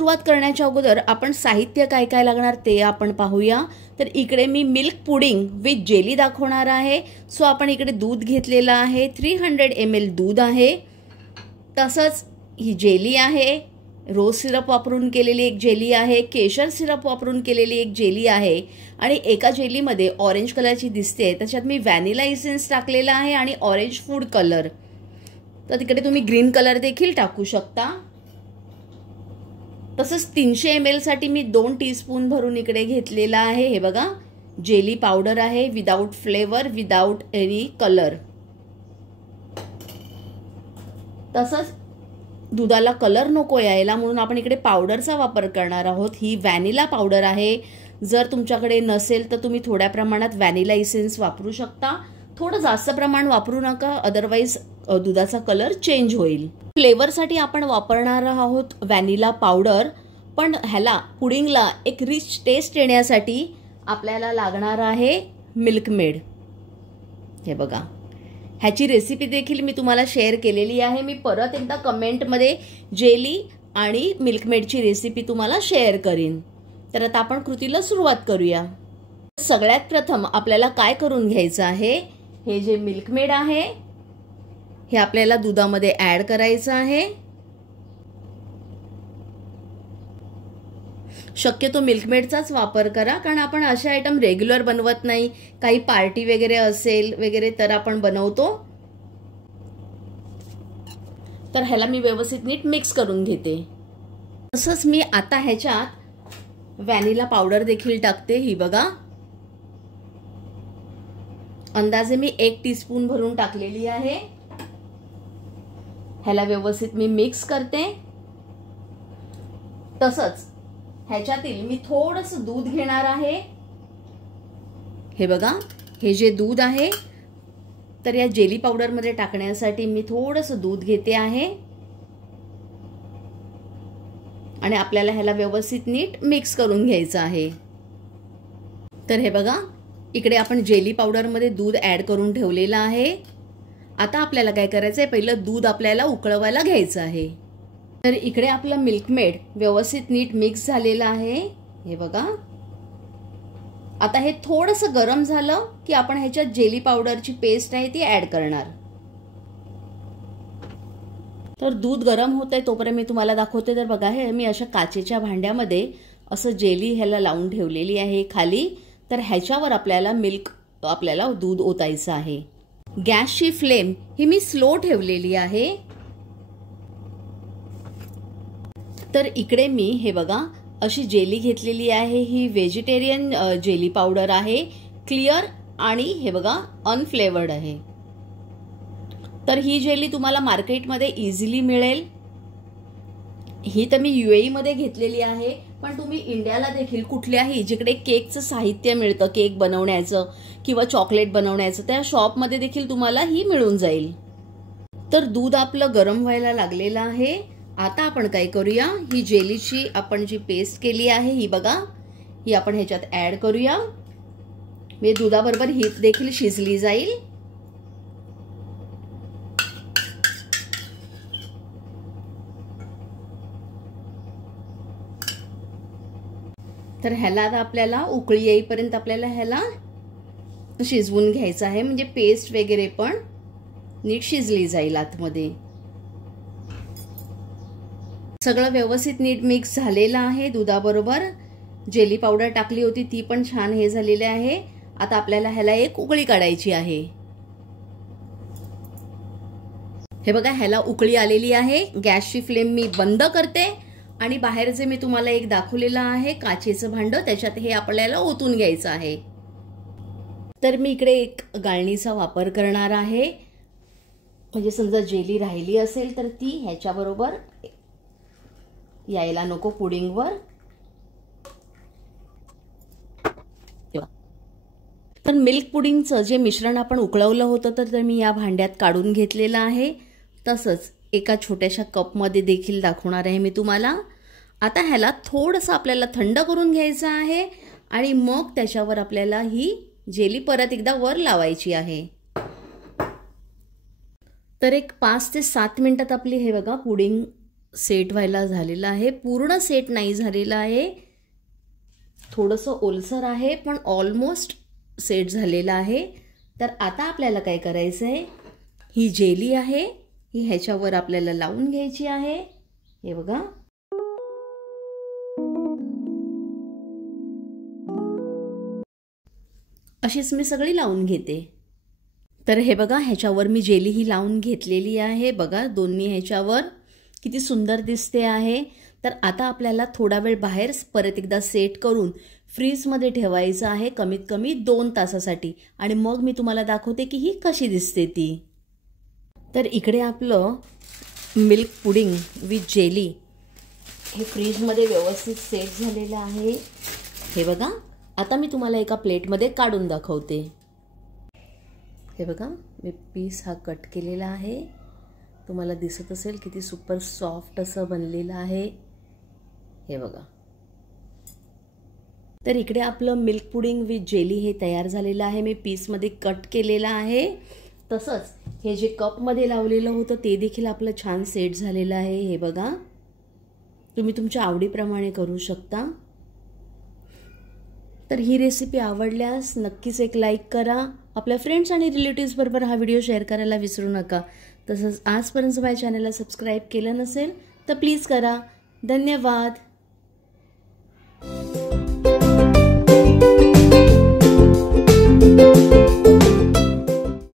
सुरुवात करण्याच्या अगोदर आपण साहित्य काय काय लागणार ते आपण पाहूया। तर इकडे मी मिल्क पुडिंग विथ जेली दाखवणार आहे। सो आपण इकडे दूध घेतलेलं आहे, 300 ml दूध आहे, तसंच ही जेली आहे, रोज सिरप वापरून केलेली एक जेली आहे, केशर सिरप वापरून केलेली एक जेली आहे आणि एका जेलीमध्ये ऑरेंज कलरची दिसते त्याच्यात मी व्हॅनिला इसेन्स टाकलेला आहे आणि ऑरेंज फूड कलर, तर तिकडे तुम्ही ग्रीन कलर देखील टाकू शकता। तसंच 300 ml साठी मी 2 टीस्पून भरून इकडे घेतलेला आहे। हे बघा जेली पावडर आहे, without flavour, without any colour. तसंच दुधाला कलर नको यायला म्हणून आपण इकडे पावडरचा वापर करणार आहोत। ही व्हॅनिला पावडर आहे, जर तुमच्याकडे नसेल तर तुम्ही थोड्या प्रमाणात व्हॅनिला इसेन्स वापरू शकता, थोडं जास्त प्रमाण वापरू नका, अदरवाइज दुधाचा कलर चेंज होईल। फ्लेवरसाठी आपण वापरणार आहोत व्हॅनिला पावडर, पण ह्याला पुडिंगला एक रिच टेस्ट येण्यासाठी आपल्याला लागणार आहे मिल्क मेड। हे बघा ह्याची रेसिपी देखील मी तुम्हाला शेअर केलेली आहे, मी परत एकदा कमेंटमध्ये जेली आणि मिल्क मेडची रेसिपी तुम्हाला शेअर करीन। तर आता आपण कृतीला सुरुवात करूया। सगळ्यात प्रथम आपल्याला काय करून घ्यायचं आहे, हे जे मिल्क मेड आहे हे आपल्याला दुधामध्ये ऍड करायचं आहे। शक्यतो मिल्क मेडचाच वापर करा, कारण आपण असे आयटम रेग्युलर बनवत नाही, काही पार्टी वगैरे असेल वगैरे तर आपण बनवतो। तर ह्याला मी व्यवस्थित नीट मिक्स करून घेते। तसंच मी आता ह्याच्यात व्हॅनिला पावडर देखील टाकते। ही बघा अंदाजे मी 1 टीस्पून भरून टाकलेली आहे। ह्याला व्यवस्थित मी मिक्स करते। तसंच ह्याच्यातील मी थोडंसं दूध घेणार आहे। हे बघा हे जे दूध आहे तर या जेली पावडर मध्ये टाकण्यासाठी मी थोडंसं दूध घेते आहे आणि आपल्याला ह्याला व्यवस्थित नीट मिक्स करून घ्यायचं आहे। तर हे बघा इकडे आपण जेली पावडर मध्ये दूध ऍड करून ठेवलेलं आहे। आता आपल्याला काय करायचंय, पहिलं दूध आपल्याला उकळवायला घ्यायचं आहे। तर इकडे आपलं मिल्क मेड व्यवस्थित नीट मिक्स झालेलं आहे। हे बघा आता हे थोडंसं गरम झालं की आपण ह्याच्यात जेली पावडरची पेस्ट आहे ती ऍड करणार। तर दूध गरम होतंय तोपर्यंत मी तुम्हाला दाखवते। तर बघा हे मी अशा काचेच्या भांड्यामध्ये असं जेली ह्याला लावून ठेवलेली आहे खाली। तर ह्याच्यावर आपल्याला दूध ओतायचं आहे। गॅसची फ्लेम ही मी स्लो ठेवलेली आहे। तर इकडे मी हे बघा अशी जेली घेतलेली आहे, ही व्हेजिटेरियन जेली पावडर आहे, क्लिअर आणि हे बघा अनफ्लेवर्ड आहे। तर ही जेली तुम्हाला मार्केटमध्ये इझिली मिळेल। ही तर मी UAE मध्ये घेतलेली आहे, पण तुम्ही इंडियाला देखील कुठल्याही जिकडे केकचं साहित्य मिळतं, केक बनवण्याचं किंवा चॉकलेट बनवण्याचं, त्या शॉपमध्ये देखील तुम्हाला ही मिळून जाईल। तर दूध आपलं गरम व्हायला लागलेलं आहे। आता आपण काय करूया, ही जेलीची आपण जी पेस्ट केली आहे ही बघा ही आपण ह्याच्यात ऍड करूया। म्हणजे दुधाबरोबर ही देखील शिजली जाईल। तर ह्याला आता आपल्याला उकळी येईपर्यंत आपल्याला ह्याला शिजवून घ्यायचं आहे, म्हणजे पेस्ट वगैरे पण नीट शिजली जाईल आतमध्ये। सगळं व्यवस्थित नीट मिक्स झालेलं आहे दुधाबरोबर। जेली पावडर टाकली होती ती पण छान हे झालेली आहे। आता आपल्याला ह्याला एक उकळी काढायची आहे। हे बघा ह्याला उकळी आलेली आहे। गॅसची फ्लेम मी बंद करते आणि बाहेर जे मी तुम्हाला एक दाखवलेलं आहे काचेचं भांड, त्याच्यात हे आपल्याला ओतून घ्यायचं आहे। तर मी इकडे एक गाळणीचा वापर करणार आहे, म्हणजे समजा जेली राहिली असेल तर ती ह्याच्याबरोबर यायला नको पुडिंगवर। तर मिल्क पुडिंगचं जे मिश्रण आपण उकळवलं होतं तर मी या भांड्यात काढून घेतलेलं आहे। तसंच एका छोट्याशा कपमध्ये देखील दाखवणार आहे मी तुम्हाला। आता ह्याला थोडंसं आपल्याला थंड करून घ्यायचं आहे आणि मग त्याच्यावर आपल्याला ही जेली परत एकदा वर लावायची आहे। तर एक 5 ते 7 मिनिटात आपली हे बघा पुडिंग सेट व्हायला झालेलं आहे, पूर्ण सेट नाही झालेलं आहे, थोडंसं ओलसर आहे, पण ऑलमोस्ट सेट झालेलं आहे. तर आता आपल्याला काय करायचं आहे, ही जेली आहे ही ह्याच्यावर आपल्याला लावून घ्यायची आहे. हे बघा, अशीच मी सगळी लावून घेते. तर हे बघा, ह्याच्यावर मी जेली ही लावून घेतलेली आहे. बघा दोन्ही ह्याच्यावर किती सुंदर दिसते आहे. तर आता आपल्याला थोडा वेळ बाहेर परत एकदा सेट करून फ्रीजमध्ये ठेवायचं आहे, कमीत कमी 2 तासासाठी. आणि मग मी तुम्हाला दाखवते की ही कशी दिसते ती. तर इकडे आपलं मिल्क पुडिंग विथ जेली हे फ्रीजमध्ये व्यवस्थित सेट झालेलं आहे. हे बघा, आता मी तुम्हाला एका प्लेटमध्ये काढून दाखवते. हे बघा, मी पीस हा कट केलेला आहे. तुम्हाला दिसत असेल किती सुपर सॉफ्ट असं बनलेलं आहे. हे बघा. तर इकडे आपलं मिल्क पुडिंग विथ जेली हे तयार झालेलं आहे. मी पीसमध्ये कट केलेलं आहे. तसंच हे जे कपमध्ये लावलेलं होतं ते देखील आपलं छान सेट झालेलं आहे. हे बघा, तुम्ही तुमच्या आवडीप्रमाणे करू शकता. तर ही रेसिपी आवडल्यास नक्कीच एक लाईक करा. आपल्या फ्रेंड्स आणि रिलेटिव्स बरोबर हा व्हिडिओ शेअर करायला विसरू नका. तसंच आजपर्यंत माझ्या चॅनलला सबस्क्राईब केलं नसेल तर प्लीज करा. धन्यवाद.